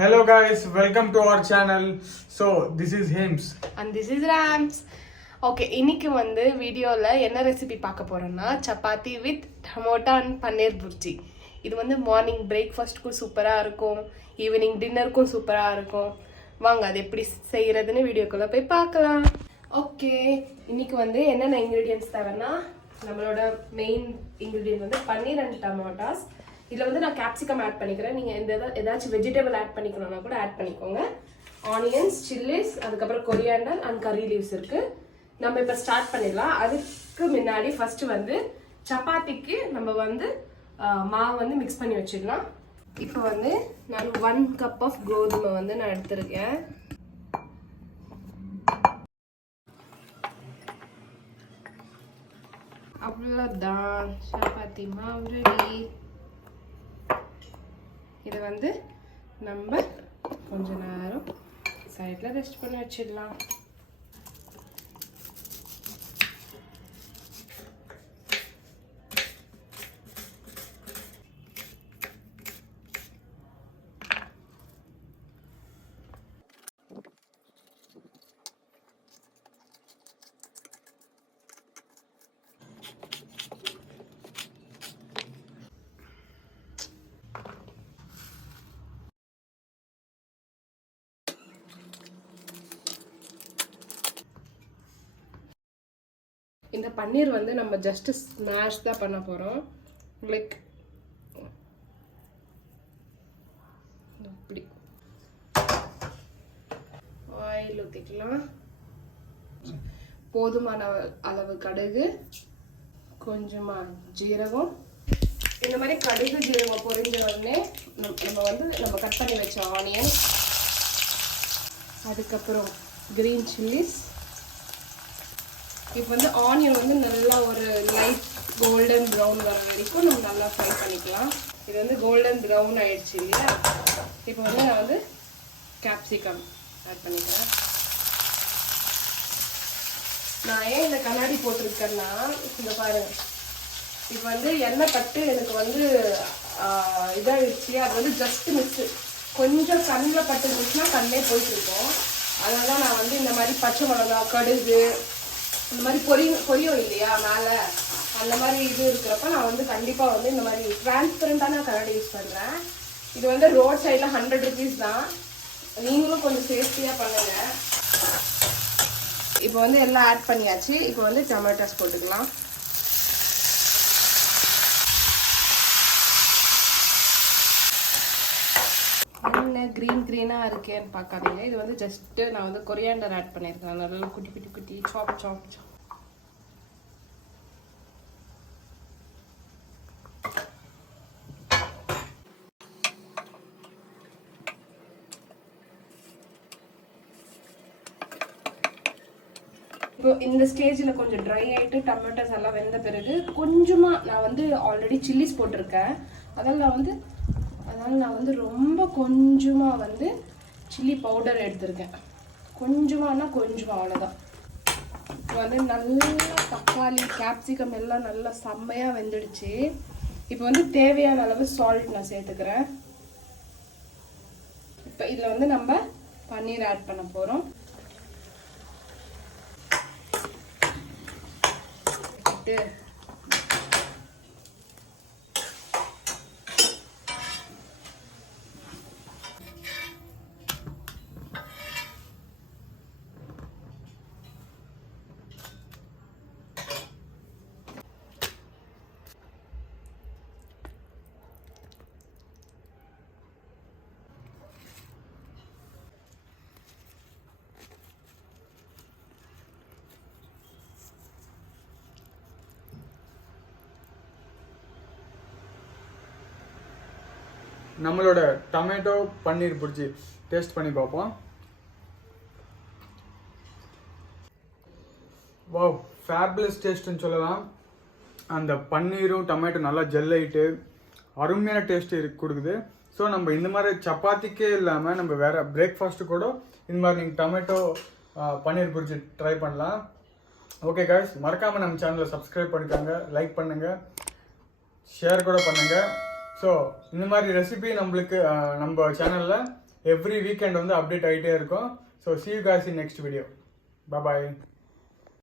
Hello guys, welcome to our channel. So this is Hims and this is Rams. Okay, இன்னைக்கு வந்து வீடியோவில் என்ன recipe பார்க்க போகிறோன்னா சப்பாத்தி வித் டமோட்டா அண்ட் பன்னீர் புர்ஜி. இது வந்து மார்னிங் பிரேக்ஃபாஸ்ட்டுக்கும் சூப்பராக இருக்கும், ஈவினிங் டின்னருக்கும் சூப்பராக இருக்கும். வாங்க அது எப்படி செய்கிறதுன்னு வீடியோக்குள்ளே போய் பார்க்கலாம். ஓகே, இன்னைக்கு வந்து என்னென்ன இன்க்ரீடியன்ட்ஸ் தேவைன்னா நம்மளோட மெயின் இன்க்ரீடியன்ட் வந்து பன்னீர் அண்ட் டமோட்டாஸ். இதில் வந்து நான் கேப்சிகம் ஆட் பண்ணிக்கிறேன். நீங்கள் ஏதாச்சும் வெஜிடபிள் ஆட் பண்ணிக்கணும்னா கூட ஆட் பண்ணிக்கோங்க. ஆனியன்ஸ், சில்லிஸ், அதுக்கப்புறம் கொரியாண்டர் அண்ட் கறி லீவ்ஸ் இருக்குது. நம்ம இப்போ ஸ்டார்ட் பண்ணிடலாம். அதுக்கு முன்னாடி ஃபஸ்ட்டு வந்து சப்பாத்திக்கு நம்ம வந்து மாவு வந்து மிக்ஸ் பண்ணி வச்சிடலாம். இப்போ வந்து நான் 1 கப் ஆஃப் கோதுமை வந்து நான் எடுத்துருக்கேன். அவ்வளோதான், சப்பாத்தி மாவு ரெடி. இதை வந்து நம்ம கொஞ்ச நேரம் சைடில் ரெஸ்ட் பண்ணி வச்சிடலாம். இந்த பன்னீர் வந்து நம்ம ஜஸ்ட் ஸ்மாஷ் தான் பண்ண போகிறோம். லைக் இப்படி ஆயில் ஊற்றிக்கலாம். போதுமான அளவு கடுகு, கொஞ்சமாக ஜீரகம். இந்த மாதிரி கடுகு ஜீரகம் பொரிஞ்ச உடனே நம்ம கட் பண்ணி வச்ச ஆனியன், அதுக்கப்புறம் கிரீன் சில்லிஸ். இப்போ வந்து ஆனியன் வந்து நல்லா ஒரு லைட் கோல்டன் ப்ரௌன் வர வரைக்கும் நம்ம நல்லா ஃப்ரை பண்ணிக்கலாம். இது வந்து கோல்டன் ப்ரௌன் ஆயிடுச்சு இல்லையா? இப்போ வந்து நான் வந்து கேப்சிகம் ஆட் பண்ணிக்கிறேன். நான் ஏன் இந்த கண்ணாடி போட்டிருக்கேன்னா, இந்த பாருங்க, இப்போ வந்து எண்ணெய் பட்டு எனக்கு வந்து இதாகிடுச்சு. அது வந்து ஜஸ்ட் மிக்ஸு கொஞ்சம் கண்ணில் பட்டு இருந்துச்சுன்னா கண்ணே போயிட்டுருக்கோம். அதனால தான் நான் வந்து இந்த மாதிரி பச்சை மிளகா, கடுகு, இந்த மாதிரி பொரியும் இல்லையா மேலே, அந்த மாதிரி இது இருக்கிறப்ப நான் வந்து கண்டிப்பாக வந்து இந்த மாதிரி டிரான்ஸ்பரண்டான கண்ணாடி யூஸ் பண்ணுறேன். இது வந்து ரோட் சைடில் 100 ருபீஸ் தான். நீங்களும் கொஞ்சம் சேஃப்டியாக பண்ணுங்கள். இப்போ வந்து எல்லாம் ஆட் பண்ணியாச்சு. இப்போ வந்து டொமேட்டோஸ் போட்டுக்கலாம். என்ன க்ரீனாக இருக்கேன்னு பார்க்காதீங்க. இது வந்து ஜஸ்ட்டு நான் வந்து கொரியாண்டர் ஆட் பண்ணியிருக்கேன். நல்லா குட்டி குட்டி குட்டி சாப் சாப் சாப். இப்போ இந்த ஸ்டேஜில் கொஞ்சம் ட்ரை ஆகிட்டு டொமேட்டோஸ் எல்லாம் வெந்த பிறகு கொஞ்சமாக நான் வந்து ஆல்ரெடி சில்லிஸ் போட்டிருக்கேன். அதனால் நான் வந்து ரொம்ப கொஞ்சமாக வந்து சில்லி பவுடர் எடுத்திருக்கேன். கொஞ்சமானா கொஞ்சமாக, அவ்வளோதான். இப்போ வந்து நல்லா தக்காளி, கேப்சிகம் எல்லாம் நல்லா செம்மையாக வெந்துடுச்சு. இப்போ வந்து தேவையான அளவு சால்ட் நான் சேர்த்துக்கிறேன். இப்போ இதில் வந்து நம்ம பன்னீர் ஆட் பண்ண போகிறோம். நம்மளோட டொமேட்டோ பன்னீர் புர்ஜி டேஸ்ட் பண்ணி பார்ப்போம். வாவ், ஃபேபுலஸ் டேஸ்ட்டுன்னு சொல்லலாம். அந்த பன்னீரும் டொமேட்டோ நல்லா ஜெல் ஆகிட்டு அருமையான டேஸ்ட்டு கொடுக்குது. ஸோ நம்ம இந்த மாதிரி சப்பாத்திக்கே இல்லாமல் நம்ம வேறு பிரேக்ஃபாஸ்ட்டு கூட இந்த மாதிரி நீங்கள் டொமேட்டோ பன்னீர் புர்ஜி ட்ரை பண்ணலாம். ஓகே காய்ஸ், மறக்காமல் நம்ம சேனலை சப்ஸ்கிரைப் பண்ணிக்கோங்க, லைக் பண்ணுங்கள், ஷேர் கூட பண்ணுங்கள். ஸோ இந்த மாதிரி ரெசிபி நம்மளுக்கு நம்ம சேனலில் எவ்ரி வீக்கெண்ட் வந்து அப்டேட் ஆகிட்டே இருக்கும். So see you guys in next video. Bye bye.